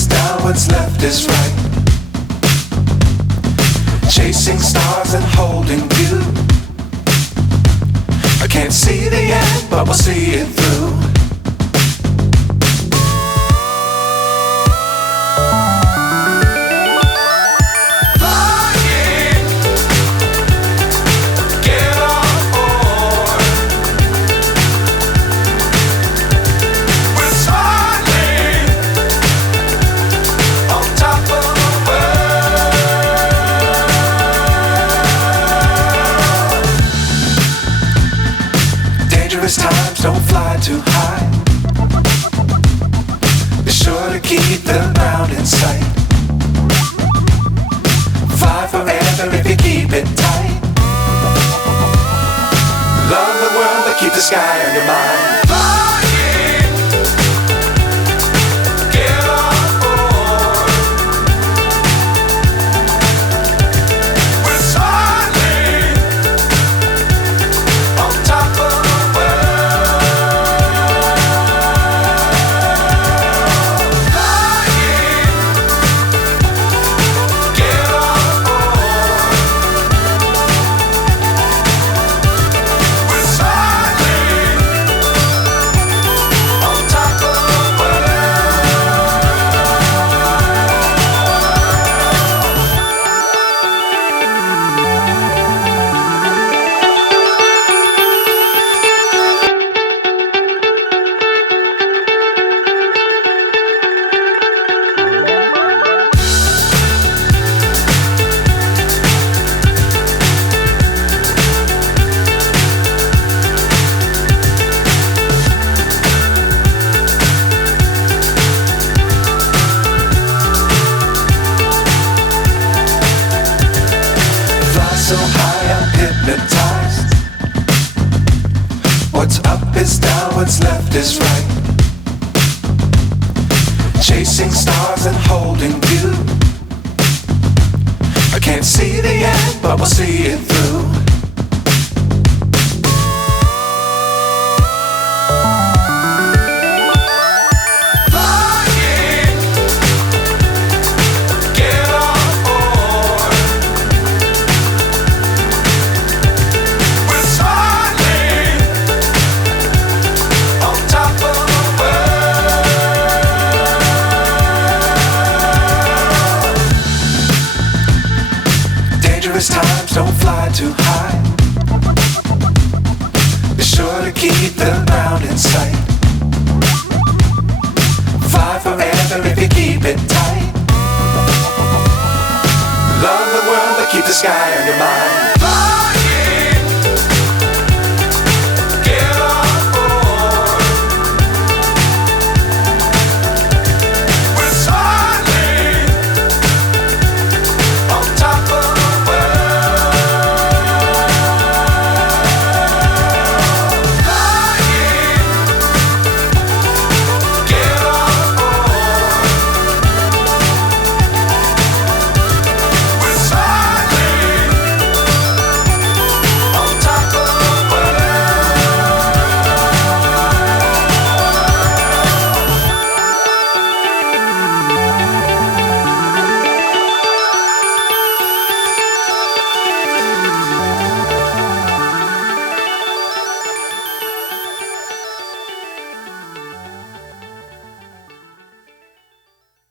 is down, what's left is right. Chasing stars and holding you. I can't see the end, but we'll see it through. Times don't fly too high. Be sure to keep the ground in sight. Fly forever if you keep it tight. Love the world but keep the sky on your mind. So high I'm hypnotized. What's up is down, what's left is right. Chasing stars and holding you. I can't see the end, but we'll see it through. Times don't fly too high. Be sure to keep the ground in sight. Fly forever if you keep it tight. Love the world but keep the sky on your mind.